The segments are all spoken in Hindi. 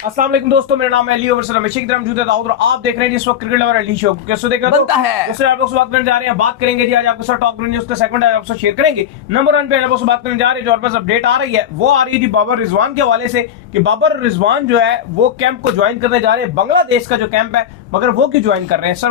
अस्सलाम वालेकुम दोस्तों, मेरा नाम है अली और हमेशा की तरह मौजूद है दाऊद और आप देख रहे हैं जिस वक्त क्रिकेट लवर अली शो। कैसे देख रहे हो बनता है। दोस्तों, आप लोग से बात करने जा रहे हैं, बात करेंगे जी आज आपके साथ टॉप न्यूज़ का सेगमेंट है, आपसे शेयर करेंगे। नंबर 1 पे आप लोग से बात करने जा रहे हैं, जो हमारे पास अपडेट आ रही है वो आ रही थी बाबर रिजवान के हवाले से कि बाबर रिजवान जो है वो कैंप को ज्वाइन करने जा रहे हैं। बांग्लादेश का जो कैंप है, मगर वो क्यों ज्वाइन कर रहे हैं, इस पर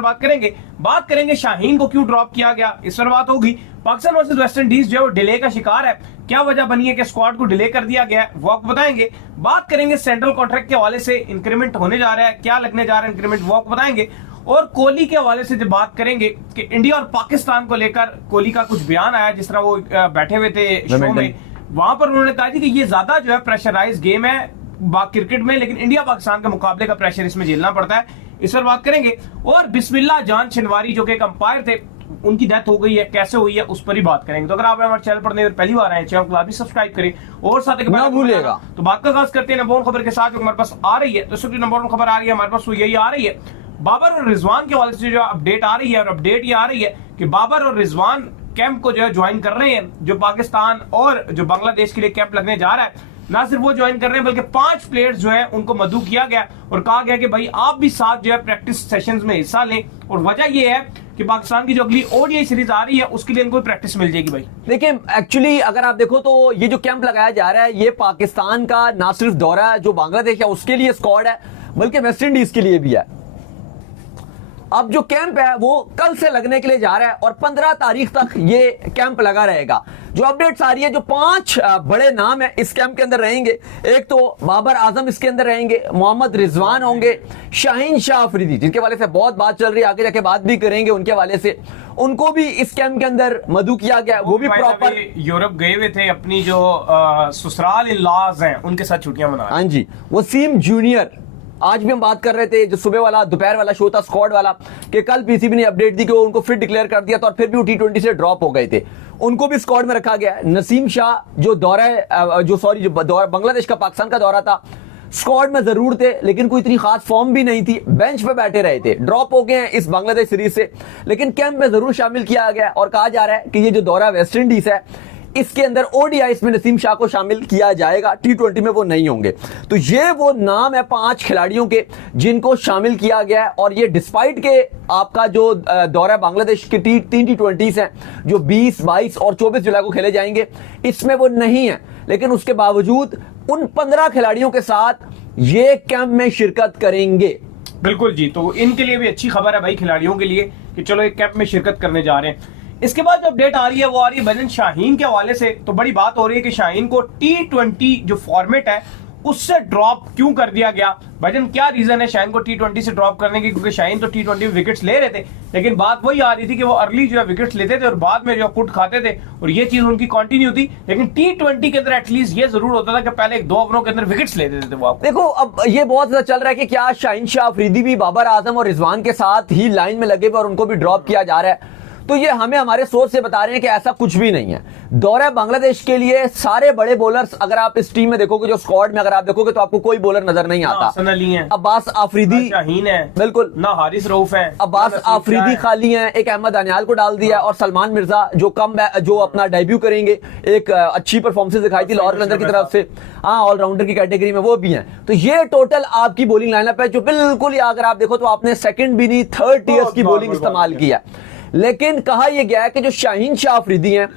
बात करेंगे शाहीन को क्यों ड्रॉप किया गया, इस पर बात होगी। पाकिस्तान वर्सेस वेस्ट इंडीज जो है वो डिले का शिकार है, क्या वजह बनी है कि स्क्वाड को डिले कर दिया गया है, वो आपको बताएंगे। बात करेंगे सेंट्रल कॉन्ट्रैक्ट के हवाले से, इंक्रीमेंट होने जा रहा है, क्या लगने जा रहा है इंक्रीमेंट, वो आपको बताएंगे। और कोहली के हवाले से जब बात करेंगे कि इंडिया और पाकिस्तान को लेकर कोहली का कुछ बयान आया, जिस तरह वो बैठे हुए थे शो में, वहां पर उन्होंने कहा थी कि ये ज्यादा जो है प्रेशराइज गेम है क्रिकेट में, लेकिन इंडिया पाकिस्तान के मुकाबले का प्रेशर इसमें झेलना पड़ता है, इस पर बात करेंगे। और बिस्मिल्लाह जान छिनवारी जो कि एक अंपायर थे, उनकी डेथ हो गई है, कैसे हुई है उस पर ही बात करेंगे। तो अगर आप हमारे चैनल पर पहली बार आए, चैनल को आप भी सब्सक्राइब करें और साथ ही भूलिएगा। तो बात का आगाज करते हैं नंबर 1 खबर के साथ जो हमारे पास आ रही है। तो सबसे नंबर 1 खबर आ रही है हमारे पास, वो यही आ रही है बाबर और रिजवान के हवाले से जो अपडेट आ रही है। और अपडेट ये आ रही है कि बाबर और रिजवान कैंप को जो है ज्वाइन कर रहे हैं, जो पाकिस्तान और जो बांग्लादेश के लिए कैंप लगने जा रहा है। ना सिर्फ वो ज्वाइन कर रहे हैं बल्कि 5 प्लेयर्स जो है उनको मदऊ किया गया और कहा गया कि भाई आप भी साथ जो है प्रैक्टिस सेशंस में हिस्सा लें। और वजह ये है कि पाकिस्तान की जो अगली ओडीआई सीरीज आ रही है उसके लिए इनको प्रैक्टिस मिल जाएगी। भाई देखिए, एक्चुअली अगर आप देखो तो ये जो कैंप लगाया जा रहा है, ये पाकिस्तान का ना सिर्फ दौरा है जो बांग्लादेश है उसके लिए स्क्वाड है, बल्कि वेस्ट इंडीज के लिए भी है। अब जो कैंप है वो कल से लगने के लिए जा रहा है और 15 तारीख तक ये कैंप लगा रहेगा। जो अपडेट्स आ रही है, जो 5 बड़े नाम है इस कैंप के अंदर रहेंगे। एक तो बाबर आजम इसके अंदर रहेंगे, मोहम्मद रिजवान होंगे, शाहीन शाह अफरीदी जिनके वाले से बहुत बात चल रही है, आगे जाके बात भी करेंगे उनके वाले से, उनको भी इस कैंप के अंदर मदऊ किया गया। वो भी प्रॉपर यूरोप गए हुए थे, अपनी जो ससुराल इन-लॉज हैं उनके साथ छुट्टियां मना। हाँ जी, वसीम जूनियर, आज भी हम बात कर रहे थे जो सुबह वाला दोपहर वाला शो था स्क्वाड वाला, कि कल पीसीबी ने अपडेट दी कि वो उनको फिट डिक्लेयर कर दिया था और फिर भी वो T20 से ड्रॉप हो गए थे, उनको भी स्क्वाड में रखा गया। नसीम शाह जो बांग्लादेश का पाकिस्तान का दौरा था, स्क्वाड में जरूर थे लेकिन कोई इतनी खास फॉर्म भी नहीं थी, बेंच पे बैठे रहे थे, ड्रॉप हो गए हैं इस बांग्लादेश सीरीज से, लेकिन कैंप में जरूर शामिल किया गया। और कहा जा रहा है कि ये जो दौरा वेस्ट इंडीज है इसके अंदर ओडीआई में नसीम शाह को शामिल किया जाएगा, T20 में वो नहीं होंगे। तो ये वो नाम है 5 खिलाड़ियों के जिनको शामिल किया गया है। और ये डिस्पाइट के आपका जो दौरा बांग्लादेश के 3 T20s हैं जो 20, 22 और 24 जुलाई को खेले जाएंगे, इसमें वो नहीं है, लेकिन उसके बावजूद उन 15 खिलाड़ियों के साथ ये कैंप में शिरकत करेंगे। बिल्कुल जी, तो इनके लिए भी अच्छी खबर है भाई, खिलाड़ियों के लिए कि चलो एक कैंप में शिरकत करने जा रहे हैं। इसके बाद जो अपडेट आ रही है वो आ रही है भजन शाहीन के हवाले से। तो बड़ी बात हो रही है कि शाहीन को T20 जो फॉर्मेट है उससे ड्रॉप क्यों कर दिया गया। भजन, क्या रीजन है शाहीन को T20 से ड्रॉप करने की, क्योंकि शाहीन तो T20 में विकेट्स ले रहे थे, लेकिन बात वही आ रही थी कि वो अर्ली जो है विकेट्स लेते थे और बाद में जो कुट खाते थे, और ये चीज उनकी कंटिन्यू थी। लेकिन T20 के अंदर एटलीस्ट ये जरूर होता था कि पहले 1-2 ओवरों के अंदर विकेट्स ले देते थे वो। देखो, अब ये बहुत ज्यादा चल रहा है कि क्या शाहीन शाह अफरीदी भी बाबर आजम और रिजवान के साथ ही लाइन में लगे हुए और उनको भी ड्रॉप किया जा रहा है। तो ये हमें हमारे सोर्स से बता रहे हैं कि ऐसा कुछ भी नहीं है। दौरा बांग्लादेश के लिए सारे बड़े बॉलर्स, अगर आप इस टीम में देखोगे, जो स्क्वाड में अगर आप देखोगे तो आपको कोई बॉलर नजर नहीं आता। अब्बास आफरीदी शाहीन है, बिल्कुल ना हारिस रऊफ है, अब्बास आफरीदी खाली हैं, एक अहमद अनियाल को डाल दिया और सलमान मिर्जा जो अपना डेब्यू करेंगे, एक अच्छी परफॉर्मेंस दिखाई थी लाहौर कलंदर की तरफ से, हाँ ऑलराउंडर की कैटेगरी में वो भी हैं। तो ये टोटल आपकी बॉलिंग लाइनअप है जो बिल्कुल, अगर आप देखो तो आपने सेकंड भी नहीं, 3rd टीयर्स की बॉलिंग इस्तेमाल किया। लेकिन कहा यह गया है कि जो शाहीन शाह अफरीदी हैं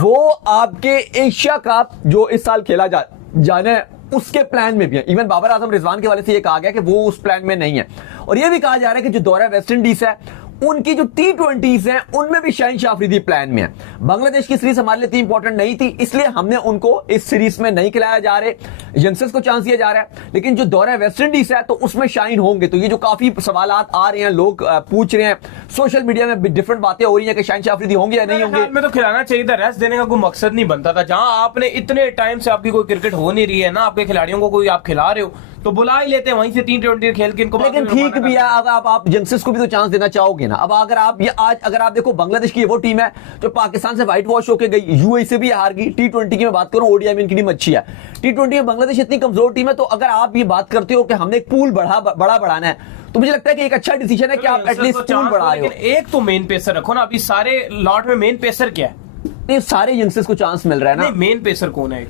वो आपके एशिया कप जो इस साल खेला जाना है उसके प्लान में भी है। इवन बाबर आजम रिजवान के वाले से ये कहा गया कि वो उस प्लान में नहीं है। और ये भी कहा जा रहा है कि जो दौरा वेस्ट इंडीज है उनकी जो T20s हैं उनमें भी शाहीन शाह अफरीदी प्लान में है। बांग्लादेश की सीरीज हमारे लिए इतनी इंपॉर्टेंट नहीं थी, इसलिए हमने उनको इस सीरीज में नहीं खिलाया जा रहे, यंगस्टर्स को चांस दिया जा रहा है। लेकिन जो दौरा वेस्ट इंडीज है तो उसमें शाहीन होंगे। तो ये जो काफी सवालात आ रहे हैं, लोग पूछ रहे हैं, सोशल मीडिया में डिफरेंट बातें हो रही है कि शाहीन शाह अफरीदी होंगे या नहीं होंगे। मैं तो खिलाना चाहिए था, रेस्ट देने का कोई मकसद नहीं बनता था। जहां आपने इतने टाइम से आपकी कोई क्रिकेट हो नहीं रही है ना, आपके खिलाड़ियों को कोई आप खिला रहे हो, तो बुला ही लेते हैं वहीं से T20 खेल के इनको। लेकिन ठीक भी है, अब आप यंगस्टर्स को भी तो चांस देना चाहोगे ना। अब अगर आप ये आज अगर आप देखो, बांग्लादेश की वो टीम है जो पाकिस्तान से व्हाइट वॉश होकर गई, यूएई से भी हार गई। T20 की मैं बात करूं, ओडीआई में इनकी टीम अच्छी है, T20 में बांग्लादेश इतनी कमजोर टीम है। तो अगर आप ये बात करते हो कि हमने एक पूल बड़ा बढ़ाना है, तो मुझे लगता है कि एक अच्छा डिसीजन है कि आप एटलीस्ट पूल बढ़ा रहे हो। एक तो मेन पेसर रखो ना, अभी सारे लॉट में मेन पेसर क्या है? नहीं, सारे यंगस्टर्स को चांस मिल रहा है ना। मेन पेसर कौन है? एक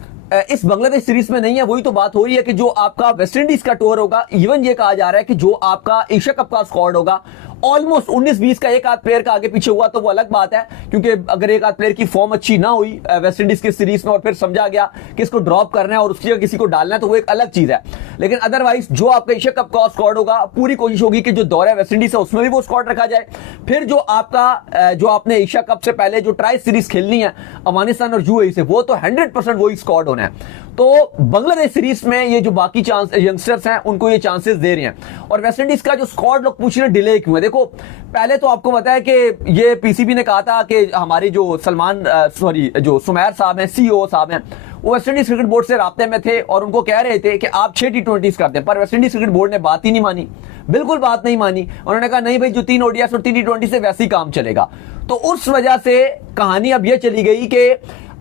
इस बांग्लादेश सीरीज में नहीं है। वही तो बात हो रही है कि जो आपका वेस्ट इंडीज का टूर होगा, इवन ये कहा जा रहा है कि जो आपका एशिया कप का स्क्वाड होगा ऑलमोस्ट 19-20 का एक आध प्लेयर का आगे पीछे हुआ तो वो अलग बात है, क्योंकि अगर एक आध प्लेयर की फॉर्म अच्छी ना हुई वेस्ट इंडीज की सीरीज में और फिर समझा गया कि इसको ड्रॉप करना है और उसकी जगह किसी को डालना है तो वो एक अलग चीज है। लेकिन अदरवाइज जो आपका एशिया कप का स्क्वाड होगा, पूरी कोशिश होगी कि जो दौरा वेस्ट इंडीज है उसमें भी वो स्क्वाड रखा जाए। फिर जो आपका जो आपने एशिया कप से पहले जो ट्राई सीरीज खेलनी है अफगानिस्तान और यूएई से, वो तो 100% वही स्क्वाड होना है। तो बांग्लादेश सीरीज में ये जो बाकी चांस यंगस्टर्स हैं उनको ये चांसेस दे रहे हैं। और वेस्ट इंडीज का जो स्क्वाड लोग पूछ रहे हैं डिले क्यों है, देखो पहले तो आपको पता है कि ये पीसीबी ने कहा था कि हमारी जो जो सुमैर साहब हैं, सीईओ साहब हैं, वो वेस्ट इंडीज क्रिकेट बोर्ड से राब्ते में थे और उनको कह रहे थे कि आप 6 T20s कर दें, पर वेस्ट इंडीज क्रिकेट बोर्ड ने बात ही नहीं मानी, बिल्कुल बात नहीं मानी। उन्होंने कहा नहीं भाई, जो 3 ODIs और 3 T20 से वैसे ही काम चलेगा। तो उस वजह से कहानी अब यह चली गई कि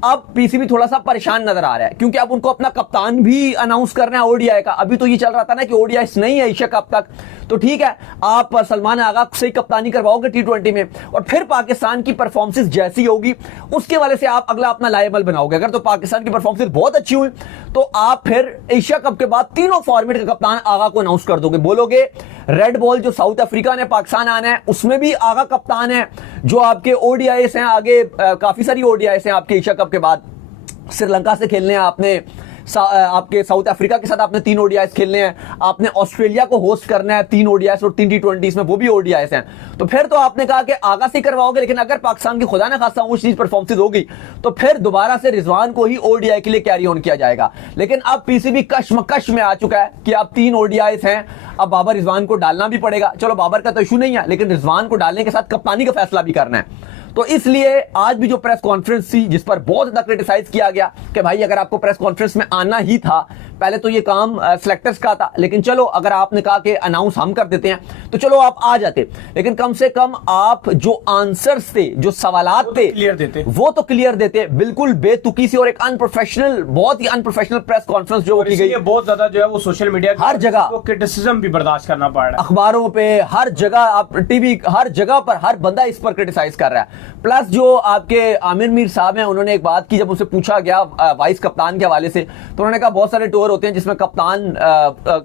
अब पीसीबी थोड़ा सा परेशान नजर आ रहा है, क्योंकि अब उनको अपना कप्तान भी अनाउंस करना है ओडीआई का। अभी तो ये चल रहा था ना कि ओडीआई नहीं है एशिया कप तक, तो ठीक है आप सलमान आगा से कप्तानी करवाओगे T20 में, और फिर पाकिस्तान की परफॉर्मेंस जैसी होगी उसके वाले से आप अगला अपना लायबल बनाओगे। अगर तो पाकिस्तान की परफॉर्मेंस बहुत अच्छी हुई तो आप फिर एशिया कप के बाद तीनों फॉर्मेट का कप्तान आगा को अनाउंस कर दोगे, बोलोगे रेड बॉल जो साउथ अफ्रीका ने पाकिस्तान आना है उसमें भी आगा कप्तान है। जो आपके ओडीआईस हैं आगे काफी सारी ओडीआईस हैं आपके एशिया कप के बाद, श्रीलंका से खेलने हैं आपने, आपके साउथ अफ्रीका के साथ आपने 3 ओडीआईस खेलने हैं, आपने ऑस्ट्रेलिया को होस्ट करना है 3 ओडीआईस और 3 T20 में वो भी ओडीआईस हैं। तो फिर तो आपने कहा कि आगा से करवाओगे, लेकिन अगर पाकिस्तान की खुदा ना खासा ऊंच चीज परफॉर्मेंस होगी तो फिर दोबारा से रिजवान को ही ओडीआई के लिए कैरी ऑन किया जाएगा। लेकिन अब पीसीबी कश्मकश में आ चुका है कि अब 3 ओडीआईस हैं, अब बाबर रिजवान को डालना भी पड़ेगा। चलो बाबर का तो इशू नहीं है, लेकिन रिजवान को डालने के साथ कप्तानी का फैसला भी करना है। तो इसलिए आज भी जो प्रेस कॉन्फ्रेंस थी जिस पर बहुत ज्यादा क्रिटिसाइज किया गया कि भाई अगर आपको प्रेस कॉन्फ्रेंस में आना ही था, पहले तो ये काम सिलेक्टर्स का था, लेकिन चलो अगर आपने कहा कि अनाउंस हम कर देते हैं तो चलो आप आ जाते, लेकिन कम से कम आप जो आंसर्स थे, जो सवालात थे क्लियर देते, वो तो क्लियर देते। बिल्कुल बेतुकी से और एक अनप्रोफेशनल, बहुत ही अनप्रोफेशनल प्रेस कॉन्फ्रेंस जो की गई, बहुत ज्यादा जो है वो सोशल मीडिया हर जगह क्रिटिसिज्म भी बर्दाश्त करना पड़ रहा है, अखबारों पे, हर जगह, आप टीवी, हर जगह पर हर बंदा इस पर क्रिटिसाइज कर रहा है। प्लस जो आपके आमिर मीर साहब हैं, उन्होंने एक बात की, जब उनसे पूछा गया वाइस कप्तान के हवाले से, तो उन्होंने कहा बहुत सारे टूर होते हैं जिसमें कप्तान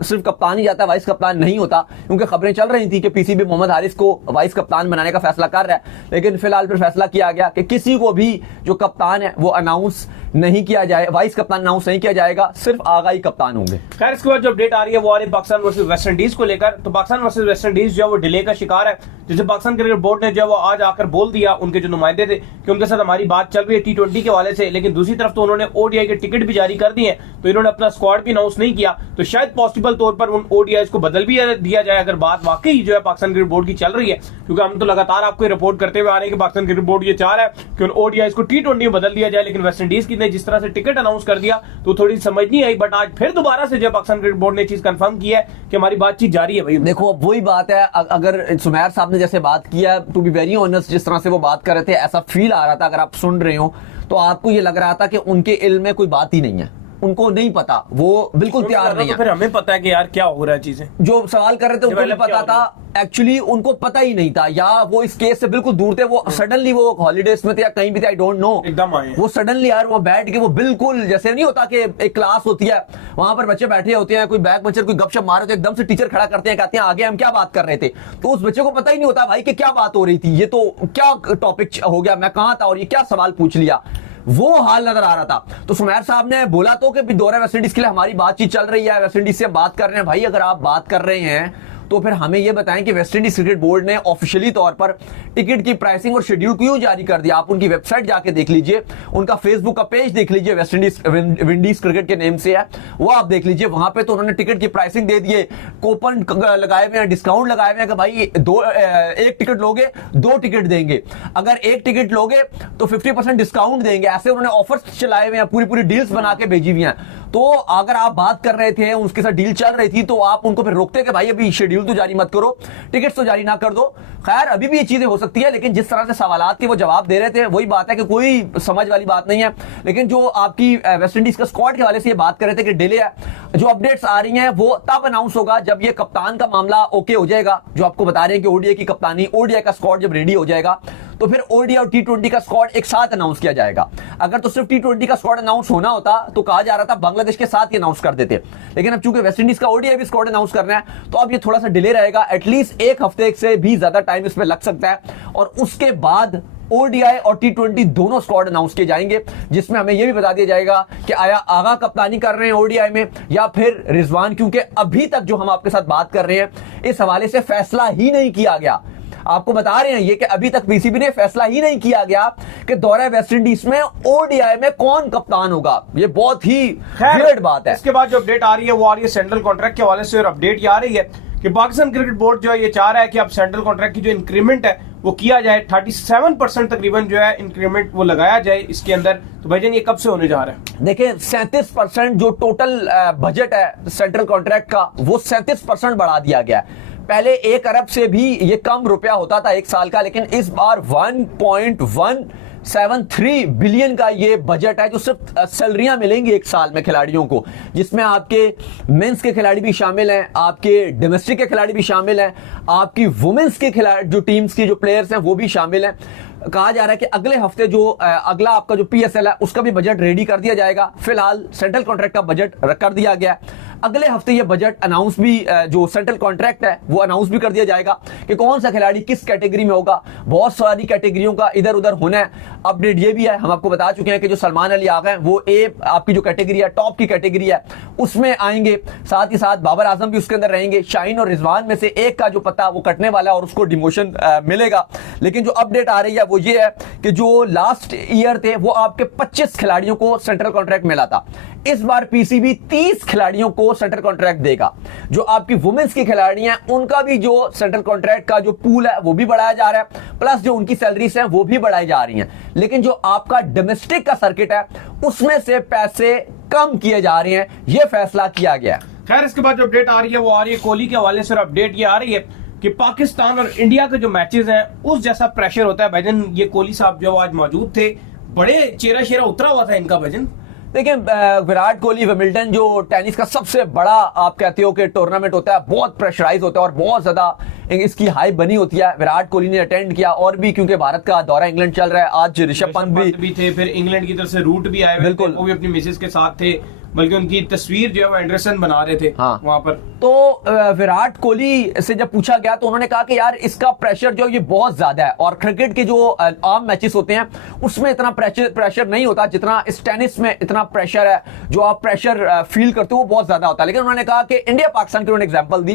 सिर्फ कप्तान ही जाता है, वाइस कप्तान नहीं होता, क्योंकि खबरें चल रही थी कि पीसीबी मोहम्मद हारिस को वाइस कप्तान बनाने का फैसला कर रहा है। लेकिन फिलहाल फिर फैसला किया गया कि किसी को भी जो कप्तान है वो अनाउंस नहीं किया जाए, वाइस कप्तान अनाउंस नहीं किया जाएगा, सिर्फ आगा ही कप्तान होंगे। खैर इसके बाद जो अपडेट आ रही है वो आ रही है पाकिस्तान वर्सेस वेस्ट इंडीज को लेकर। तो पाकिस्तान वर्सेस वेस्ट इंडीज जो है वो डिले का शिकार है, जिसे पाकिस्तान क्रिकेट बोर्ड ने जो वो आज आकर बोल दिया, उनके जो नुमाइंदे थे कि उनके साथ हमारी बात चल रही है T20 के वाले से, लेकिन दूसरी तरफ तो उन्होंने ओडीआई के टिकट भी जारी कर दिए, तो इन्होंने अपना स्क्वाड भी अनाउंस नहीं किया। तो शायद पॉसिबल तौर पर उन ओडीआई को बदल भी दिया जाए, अगर बात वाकई जो है पाकिस्तान क्रिकेट बोर्ड की चल रही है, क्योंकि हम तो लगातार आपको रिपोर्ट करते हुए आ रहे हैं कि पाकिस्तान क्रिकेट बोर्ड ये चाह रहा है कि उन ओडीआई को T20 में बदल दिया जाए। लेकिन वेस्ट इंडीज की ने जिस तरह से टिकट अनाउंस कर दिया तो थोड़ी समझ नहीं आई, बट आज फिर दोबारा से जो पाकिस्तान क्रिकेट बोर्ड ने चीज कंफर्म की है कि हमारी बातचीत जारी है। भाई देखो वही बात है, अगर सुमैर साहब ने जैसे बात किया, टू बी वेरी ऑनेस्ट, जिस तरह से वो बात कर रहे थे ऐसा फील आ रहा था, अगर आप सुन रहे हो तो आपको ये लग रहा था कि उनके इल्म में कोई बात ही नहीं है, उनको नहीं पता, वो बिल्कुल तैयार नहीं है। तो फिर हमें पता है कि यार क्या हो रहा है, चीजें जो सवाल कर रहे थे उनको नहीं पता था, एक्चुअली उनको पता ही नहीं था, या वो इस केस से बिल्कुल दूर थे, वो सडनली वो हॉलीडेज में थे या कहीं भी थे, आई डोंट नो, एकदम आए वो सडनली यार वो बैठ के वो बिल्कुल जैसे नहीं होता कि एक क्लास होती है वहां पर बच्चे बैठे होते हैं, कोई बैक बच्चे कोई गपशप मारे तो एकदम से टीचर खड़ा करते हैं, कहते हैं आगे हम क्या बात कर रहे थे, तो उस बच्चे को पता ही नहीं होता भाई कि क्या बात हो रही थी, ये तो क्या टॉपिक हो गया, मैं कहां था और ये क्या सवाल पूछ लिया, वो हाल नजर आ रहा था। तो सुमैर साहब ने बोला तो कि दौरा वेस्ट इंडीज के लिए हमारी बातचीत चल रही है, वेस्ट इंडीज से बात कर रहे हैं। भाई अगर आप बात कर रहे हैं तो फिर हमें यह बताएं कि वेस्ट इंडीज क्रिकेट बोर्ड ने ऑफिशियली तौर पर टिकट की प्राइसिंग और शेड्यूल क्यों जारी कर दिया। आप उनकी वेबसाइट जाके देख लीजिए, उनका फेसबुक का पेज देख लीजिए, वेस्ट इंडीज विंडीज क्रिकेट के नेम से है, वो आप देख लीजिए, वहां पे तो उन्होंने टिकट की प्राइसिंग दे दिए, कूपन लगाए हुए हैं, डिस्काउंट लगाए हुए हैं कि भाई एक टिकट लोगे 2 टिकट देंगे, अगर 1 टिकट लोगे तो 50% डिस्काउंट देंगे, ऐसे उन्होंने ऑफर्स चलाए हुए हैं, पूरी डील्स बना के भेजी हुई हैं। तो अगर आप बात कर रहे थे, उसके साथ डील चल रही थी, तो आप उनको फिर रोकते कि भाई अभी शेड्यूल तो जारी मत करो, टिकट्स तो जारी ना कर दो। खैर अभी भी ये चीजें हो सकती है, लेकिन जिस तरह से सवालात के वो जवाब दे रहे थे वही बात है कि कोई समझ वाली बात नहीं है। लेकिन जो आपकी वेस्ट इंडीज का स्क्वाड के हवाले से ये बात कर रहे थे कि डिले है, जो अपडेट्स आ रही हैं वो तब अनाउंस होगा जब ये कप्तान का मामला ओके हो जाएगा, जो आपको बता रहे हैं कि ओडीआई की कप्तानी, ओडीआई का स्क्वाड जब रेडी हो जाएगा तो फिर ओडीआई और टी20 का स्क्वाड एक साथ अनाउंस किया जाएगा। अगर तो सिर्फ टी20 का स्क्वाड अनाउंस होना होता तो कहा जा रहा था बांग्लादेश के साथ ही अनाउंस कर देते, लेकिन अब चूंकि वेस्ट इंडीज का ओडीआई भी स्क्वाड अनाउंस करना है तो अब ये थोड़ा सा डिले रहेगा, एटलीस्ट एक हफ्ते से भी ज्यादा टाइम इसमें लग सकता है। और उसके बाद ओडीआई और टी20 दोनों स्क्वाड अनाउंस किए जाएंगे, जिसमें हमें यह भी बता दिया जाएगा कि आया आगा कप्तानी कर रहे हैं ओडीआई में या फिर रिजवान, क्योंकि अभी तक जो हम आपके साथ बात कर रहे हैं इस हवाले से फैसला ही नहीं किया गया। आपको बता रहे हैं ये कि अभी तक पीसीबी ने फैसला ही नहीं किया गया कि दौरे वेस्ट इंडीज में ओडीआई में कौन कप्तान होगा। ये बहुत ही वियर्ड बात है। इसके बाद जो अपडेट आ रही है वो आ रही है सेंट्रल कॉन्ट्रैक्ट के हवाले से, और अपडेट ये आ रही है कि पाकिस्तान क्रिकेट बोर्ड जो है ये चाह रहा है कि अब सेंट्रल कॉन्ट्रैक्ट की जो इंक्रीमेंट है वो किया जाए, 37% तकरीबन जो है इंक्रीमेंट वो लगाया जाए इसके अंदर। तो भाईजान ये कब से होने जा रहा है? देखिए 37% जो टोटल बजट है सेंट्रल कॉन्ट्रैक्ट का वो 37% बढ़ा दिया गया है। पहले 1 अरब से भी ये कम रुपया होता था एक साल का, लेकिन इस बार 1.173 बिलियन का ये बजट है जो सिर्फ सैलरियां मिलेंगी एक साल में खिलाड़ियों को, जिसमें आपके मेंस के खिलाड़ी भी शामिल हैं, आपके डोमेस्टिक के खिलाड़ी भी शामिल हैं, आपकी वुमेन्स के खिलाड़ी जो टीम्स की जो प्लेयर्स हैं वो भी शामिल हैं। कहा जा रहा है कि अगले हफ्ते जो अगला आपका जो पीएसएल है उसका भी बजट रेडी कर दिया जाएगा। फिलहाल सेंट्रल कॉन्ट्रैक्ट का बजट कर दिया गया है। अगले हफ्ते ये बजट अनाउंस भी जो सेंट्रल कॉन्ट्रैक्ट है वो अनाउंस भी कर दिया जाएगा कि कौन सा खिलाड़ी किस कैटेगरी में होगा। बहुत सारी कैटेगरियों का इधर उधर होना है। अपडेट ये भी है, हम आपको बता चुके हैं कि जो सलमान अली आगा हैं वो ए आपकी जो कैटेगरी है टॉप की कैटेगरी है उसमें आएंगे, साथ ही साथ बाबर आजम भी उसके अंदर रहेंगे। शाहीन और रिजवान में से एक का जो पता वो कटने वाला है और उसको डिमोशन मिलेगा। लेकिन जो अपडेट आ रही है वो ये है कि जो लास्ट ईयर थे वो आपके 25 खिलाड़ियों को सेंट्रल कॉन्ट्रैक्ट मिला था, इस बार पीसीबी 30 खिलाड़ियों को सेंट्रल कॉन्ट्रैक्ट देगा। जो आपकी वुमेन्स की खिलाड़ी हैं उनका भी जो सेंट्रल कॉन्ट्रैक्ट का जो पूल है वो भी बढ़ाया जा रहा है, प्लस जो उनकी सैलरीज हैं वो भी बढ़ाई जा रही हैं। लेकिन जो आपका डोमेस्टिक का सर्किट है उसमें से पैसे कम किए जा रहे हैं, यह फैसला किया गया। खैर इसके बाद जो अपडेट आ रही है वो आ रही है कोहली के हवाले से, और अपडेट ये आ रही है कि पाकिस्तान और इंडिया के जो मैचेस हैं उस जैसा प्रेशर होता है। भाईजान ये कोहली साहब जो आज मौजूद थे, बड़े चेहरा शेरा उतरा हुआ था इनका। भाईजान देखिए विराट कोहली विमिल्टन जो टेनिस का सबसे बड़ा आप कहते हो कि टूर्नामेंट होता है, बहुत प्रेशराइज होता है और बहुत ज्यादा इसकी हाइप बनी होती है। विराट कोहली ने अटेंड किया और भी क्योंकि भारत का दौरा इंग्लैंड चल रहा है। आज ऋषभ पंत भी थे, फिर इंग्लैंड की तरफ से रूट भी आए, बिल्कुल वो भी अपनी मिसेज के साथ थे, बल्कि उनकी तस्वीर जो है वो एंडरसन बना रहे थे वहां पर। तो विराट कोहली से जब पूछा गया तो उन्होंने कहा कि यार इसका प्रेशर जो ये बहुत ज्यादा है और क्रिकेट के जो आम मैचेस होते हैं उसमें इतना प्रेशर नहीं होता जितना इस टेनिस में इतना प्रेशर है। जो आप प्रेशर फील करते हो वो बहुत ज्यादा होता है। लेकिन उन्होंने कहा कि इंडिया पाकिस्तान की उन्होंने एग्जांपल दी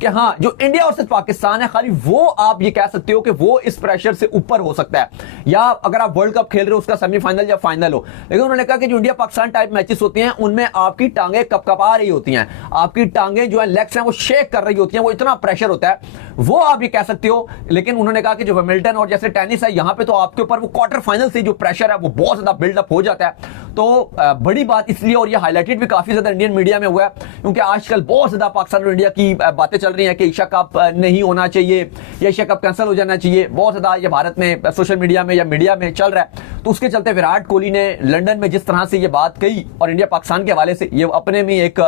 कि हाँ जो इंडिया वर्सेस पाकिस्तान है खाली वो आप ये कह सकते हो कि वो इस प्रेशर से ऊपर हो सकता है, या अगर आप वर्ल्ड कप खेल रहे हो उसका सेमीफाइनल या फाइनल हो। लेकिन उन्होंने कहा कि जो इंडिया पाकिस्तान टाइप मैचेस होते हैं उनमें आपकी टांगे कपकपा रही होती हैं, आपकी टांगे जो है लेग्स हैं वो शेक कर रही होती हैं, वो इतना प्रेशर होता है वो आप ये कह सकते हो। लेकिन उन्होंने कहा कि जो विमिल्टन और जैसे टेनिस है यहाँ पे तो आपके ऊपर वो क्वार्टर फाइनल से जो प्रेशर है वो बहुत ज्यादा बिल्डअप हो जाता है। तो बड़ी बात इसलिए, और ये हाईलाइटेड भी काफी ज्यादा इंडियन मीडिया में हुआ है क्योंकि आजकल बहुत ज्यादा पाकिस्तान और इंडिया की बातें चल रही हैं कि एशिया कप नहीं होना चाहिए या एशिया कप कैंसिल हो जाना चाहिए। बहुत ज्यादा ये भारत में सोशल मीडिया में या मीडिया में चल रहा है। तो उसके चलते विराट कोहली ने लंदन में जिस तरह से ये बात कही और इंडिया पाकिस्तान के हवाले से ये अपने में एक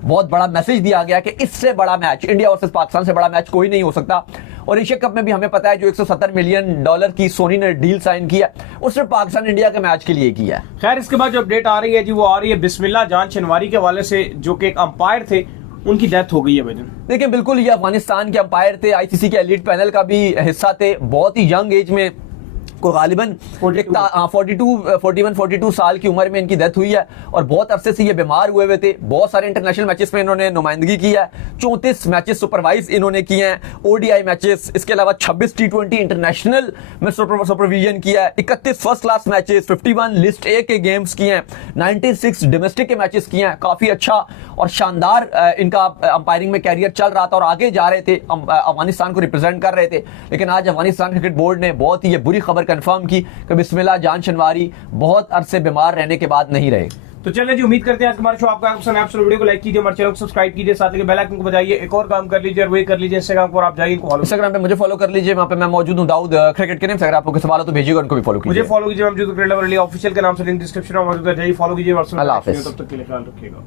बहुत बड़ा मैसेज दिया गया कि इससे बड़ा मैच इंडिया वर्सेस पाकिस्तान से बड़ा मैच कोई नहीं हो सकता। और एशिया कप में भी हमें पता है जो $170 मिलियन की सोनी ने डील साइन किया उसने पाकिस्तान इंडिया के मैच के लिए किया। खैर इसके बाद जो अपडेट आ रही है जी वो आ रही है बिस्मिल्लाह जान शनवारी के हवाले से, जो कि एक अंपायर थे, उनकी डेथ हो गई है। भाईजान देखिए बिल्कुल ये अफगानिस्तान के अंपायर थे, आईसीसी के एलीट पैनल का भी हिस्सा थे, बहुत ही यंग एज में को गालिबन 42 साल की उम्र में इनकी डेथ हुई है और बहुत अरसे से ये बीमार हुए हुए थे। बहुत सारे इंटरनेशनल मैचेस में इन्होंने नुमाइंदगी की है, 34 मैचेस सुपरवाइज इन्होंने किए हैं, ओडीआई मैचेस, इसके अलावा 26 टी20 इंटरनेशनल में सुपरविजन किया है, 31 first class matches, 51 list A के गेम्स किए हैं, 96 डोमेस्टिक के मैचेस किए हैं। काफी अच्छा और शानदार इनका अंपायरिंग में कैरियर चल रहा था और आगे जा रहे थे, अफगानिस्तान को रिप्रेजेंट कर रहे थे। लेकिन आज अफगानिस्तान क्रिकेट बोर्ड ने बहुत ही ये बुरी खबर कंफर्म की कि बिस्मिल्लाह जान शनवारी बहुत अरसे बीमार रहने के बाद नहीं रहे। तो चलिए जी, उम्मीद करते हैं आज हमारा शो आपका पसंद है। आप वीडियो को लाइक कीजिए, हमारे चैनल को सब्सक्राइब कीजिए, साथ में बेल आइकन को बजाइए। एक और काम कर लीजिए और वही कर लीजिए, इंस्टाग्राम पर आप जाइए, इंस्टाग्राम पे मुझे फॉलो कर लीजिए, वहां पे मैं मौजूद हूं दाऊद क्रिकेट के नेम से। अगर आपको सवाल हो तो भेजिएगा, उनको भी फॉलो कीजिए। मुझे फॉलो कीजिए, मैं ऑफिशियल के नाम से लिंक डिस्क्रिप्शन में मौजूद है, जाइए फॉलो कीजिए। अल्लाह हाफिज़। तब तक के लिए ख्याल रखिएगा।